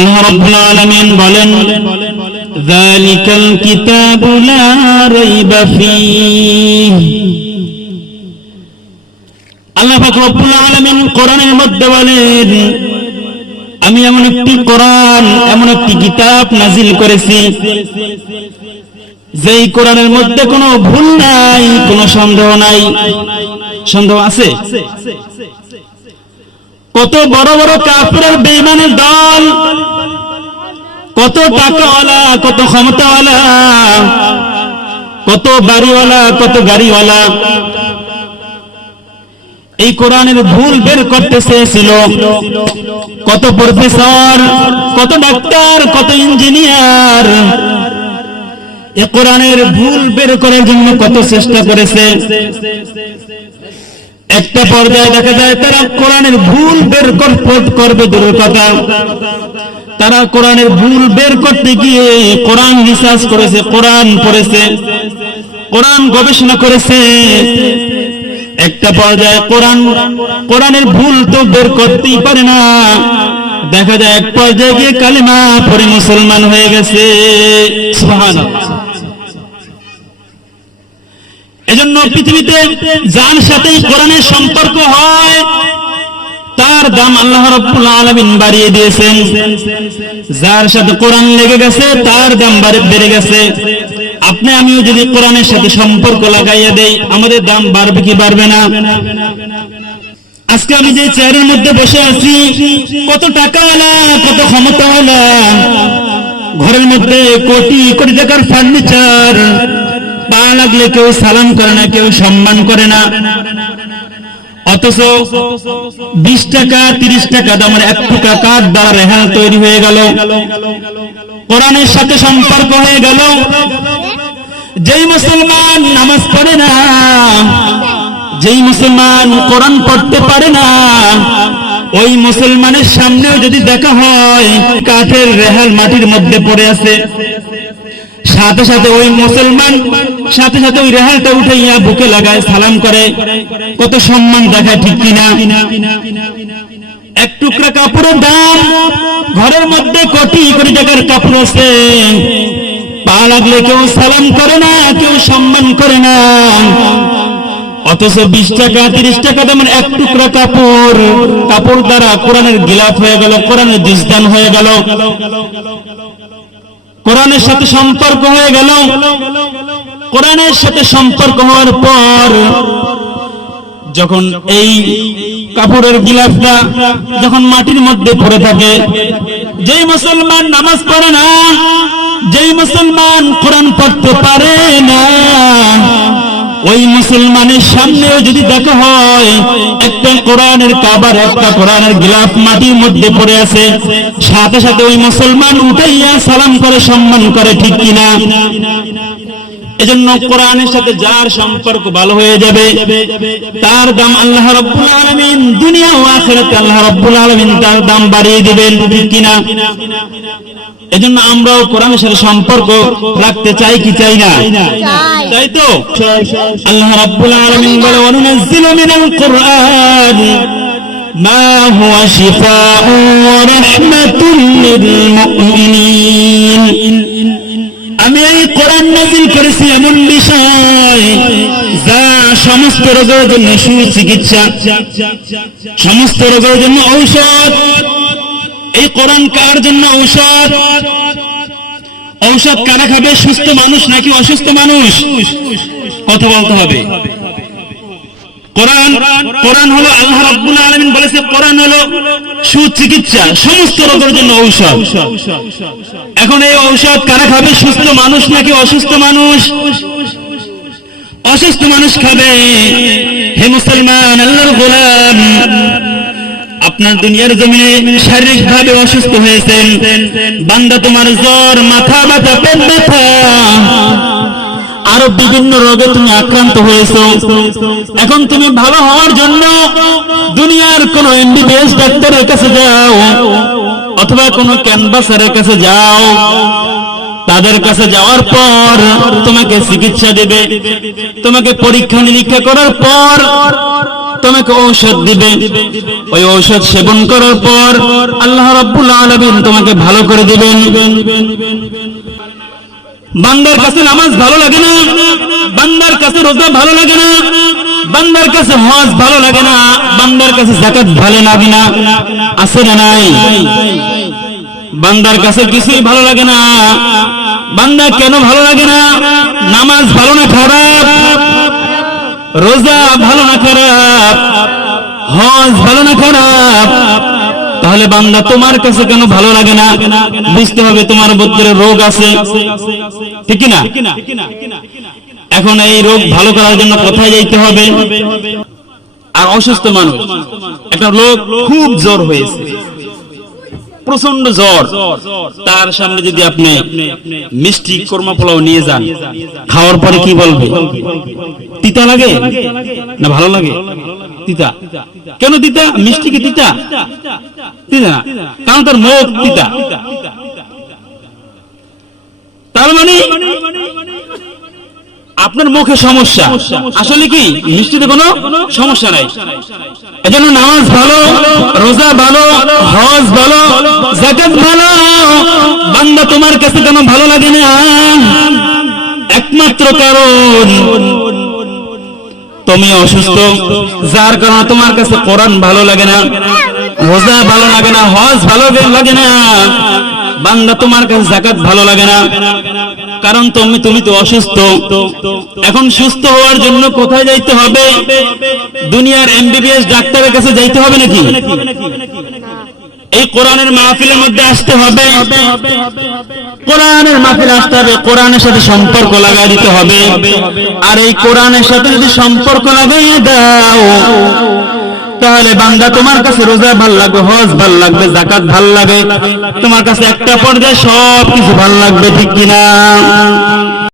আল্লাহ রাব্বুল আলামিন বলেন, যালিকাল কিতাবু লা রাইবা ফীহি। আল্লাহ পাক রব্বুল আলামিন কোরআনের মধ্যে বলেন, আমি এমন একটি কোরআন, এমন একটি কিতাব নাজিল করেছি, যেই কোরআনের মধ্যে কোনো ভুল নাই, কোনো সন্দেহ নাই। সন্দেহ আছে? কত বড় বড় কাফিরের বেঈমানের দল, কত টাকাওয়ালা, কত ক্ষমতাওয়ালা, কত বাড়িওয়ালা, কত গাড়িওয়ালা এই কোরআনের ভুল বের করতে চেয়েছিল। কত প্রফেসর, কত ডাক্তার, কত ইঞ্জিনিয়ার এই কোরআনের ভুল বের করার জন্য কত চেষ্টা করেছে। একটা পর্যায়ে দেখা যায় তারা কোরআনের ভুল বের করবে দূরের কথা, তারা কোরআনের ভুল বের করতে গিয়ে কোরআন রিসার্চ করেছে, কোরআন পড়েছে, কোরআন গবেষণা করেছে। একটা পর্যায়ে কোরআনের ভুল তো বের করতেই পারে না, দেখা যায় এক পর্যায়ে গিয়ে কালিমা পড়ে মুসলমান হয়ে গেছে। সুবহানাল্লাহ। এজন্য পৃথিবীতে যার সাথে কোরআনের সম্পর্ক হয় তার দাম আল্লাহ রাব্বুল আলামিন বাড়িয়ে দিয়েছেন। যার সাথে কোরআন লেগে গেছে তার দাম বেড়ে গেছে। আপনি আমিও যদি কোরআনের সাথে সম্পর্ক লাগাইয়া দেই, আমাদের দাম বাড়বে কি বাড়বে না? আজকে আমি যে চেয়ারের মধ্যে বসে আছি, কত টাকাওয়ালা, কত ক্ষমতাওয়ালা, ঘরের মধ্যে কোটি কোটি টাকার ফার্নিচার, পা লাগলে কেউ সালাম করে না, কেউ সম্মান করে না। অথচ 20 টাকা 30 টাকা দামের এক টুকরা কাঠ দ্বারা রেহাল তৈরি হয়ে গেল, কোরআনের সাথে সম্পর্ক হয়ে গেল। যেই মুসলমান নামাজ পড়ে না, যেই মুসলমান কোরআন পড়তে পারে না, ওই মুসলমানের সামনেও যদি দেখা হয় কাঠের রেহাল মাটির মধ্যে পড়ে আছে, সাথে সাথে ওই মুসলমান সাথে সাথে ওই রেহালটা উঠাইয়া বুকে লাগায়, সালাম করে, কত সম্মান দেখায়, ঠিক কিনা? এক টুকরা কাপড়ের দাম, ঘরের মধ্যে কোটি কোটি টাকার কাপড় আছে, পা লাগলে কেউ সালাম করে না, কেউ সম্মান করে না। অথচ 20 টাকা 30 টাকা দামের এক টুকরা কাপড় দ্বারা কোরআনের গিলাফ হয়ে গেল, কোরআনের দিশদান হয়ে গেল, কোরআনের সাথে সম্পর্ক হয়ে গেল। কোরআনের সাথে সম্পর্ক হওয়ার পর যখন এই কাপড়ের গিলাফটা যখন মাটির মধ্যে পড়ে থাকে, যেই মুসলমান নামাজ পড়ে না, যেই মুসলমান কোরআন পড়তে পারে না, ওই মুসলমানের সামনেও যদি দেখা হয় একটা কোরআনের কাবার, একটা কোরআনের গিলাফ মাটির মধ্যে পড়ে আছে, সাথে সাথে ওই মুসলমান উঠাইয়া সালাম করে, সম্মান করে, ঠিক কিনা? এজন্য কোরআনের সাথে যার সম্পর্ক ভালো হয়ে যাবে তার দাম আল্লাহ রাব্বুল আলামিন দুনিয়া ও আখিরাতে আল্লাহ রাব্বুল আলামিন তার দাম বাড়িয়ে দিবেন, ঠিক কিনা? এজন্য আমরাও কোরআনের সাথে সম্পর্ক রাখতে চাই কি চাই না? তাই তো আল্লাহ রাব্বুল আলামিন বলে, ওয়ানুনাজ্জিলু মিনাল কুরআন মা হুয়া শিফাউন ওয়া রাহমাতুল লিল মুমিনিন। আমি এই কোরআন নাযিল করেছি এমন বিষয় যা সমস্ত রোগের জন্য সুচিকিৎসা, সমস্ত রোগের জন্য ঔষধ। এই কোরআন কার জন্য ঔষধ? ঔষধ কারা খাবে? সুস্থ মানুষ নাকি অসুস্থ মানুষ? কথা বলতে হবে। কোরআন হলো আল্লাহ রাব্বুল আলামিন বলেছে, কোরআন হলো সুচিকিৎসা, সমস্ত রোগের জন্য ঔষধ। এখন এই ঔষধ কারা খাবে? সুস্থ মানুষ নাকি অসুস্থ মানুষ? অসুস্থ মানুষ খাবে। হে মুসলমান, আল্লাহর গোলাম, আপনার দুনিয়ার জমিনে শারীরিক ভাবে অসুস্থ হয়েছেন, বান্দা তোমার জ্বর, মাথা ব্যথা, পেট ব্যথা, আরো বিভিন্ন রোগে তুমি আক্রান্ত হয়েছো। এখন তুমি ভালো হওয়ার জন্য দুনিয়ার কোন এমবিবিএস ডাক্তারের কাছে যাও, অথবা কোন ক্যানভাসারের কাছে যাও। তাদের কাছে যাওয়ার পর তোমাকে চিকিৎসা দেবে, তোমাকে পরীক্ষা নিরীক্ষা করার পর তোমাকে ঔষধ দিবে, ওই ঔষধ সেবন করার পর আল্লাহ রাব্বুল আলামিন তোমাকে ভালো করে দিবেন। বান্দার কাছে নামাজ ভালো লাগে না, বান্দার কাছে রোজা ভালো লাগে না, বান্দার কাছে হজ ভালো লাগে না, বান্দার কাছে যাকাত ভালো লাগে না, আছে না নাই? বান্দার কাছে কিছুই ভালো লাগে না। বান্দা কেন ভালো লাগে না? নামাজ ভালো না খারাপ, রোজা ভালো না খারাপ, হজ ভালো না খারাপ? তাহলে বান্দা তোমার কাছে কেন ভালো লাগে না? বুঝতে হবে তোমার ভিতরে রোগ আছে, ঠিক না? এখন এই রোগ ভালো করার জন্য কোথায় যাইতে হবে? আর অসুস্থ মানুষ, একটা লোক খুব জ্বর হয়েছে, প্রচন্ড জ্বর, তার সামনে যদি আপনি মিষ্টি কোরমা পোলাও নিয়ে যান, খাওয়ার পরে কি বলবে? তিতা লাগে না ভালো লাগে? তিতা। কেন তিতা? মিষ্টি কি তিতা? তিতা না, কারণ তার মুখ তিতা। তার মানে আপনার মুখে সমস্যা, আসলে কি মিষ্টিতে কোনো সমস্যা নাই। এজন্য নামাজ ভালো, রোজা ভালো, হজ ভালো, যাকাত ভালো। বান্দা তোমার কাছে কেন ভালো লাগে না? একমাত্র কারণ তুমি অসুস্থ, যার কারণে তোমার কাছে কোরআন ভালো লাগে না, রোজা ভালো লাগে না, হজ ভালো লাগে না, বান্দা তোমার কাছে যাকাত ভালো লাগে না, কারণ তুমি তো অসুস্থ। এখন সুস্থ হওয়ার জন্য কোথায় যাইতে হবে? দুনিয়ার এমবিবিএস ডাক্তারের কাছে যাইতে হবে নাকি? এই কোরআনের মাহফিলের মধ্যে আসতে হবে, কোরআনের মাহফিলে আসতে হবে, কোরআনের সাথে সম্পর্ক লাগাই দিতে হবে। আর এই কোরআনের সাথে যদি সম্পর্ক লাগাইয়ে দাও, তাহলে বান্দা তোমার কাছে রোজা ভাল লাগবে, হজ ভাল লাগবে, যাকাত ভাল লাগে, তোমার কাছে একটা পর্যায়ে সব কিছু ভাল লাগবে, ঠিক কিনা?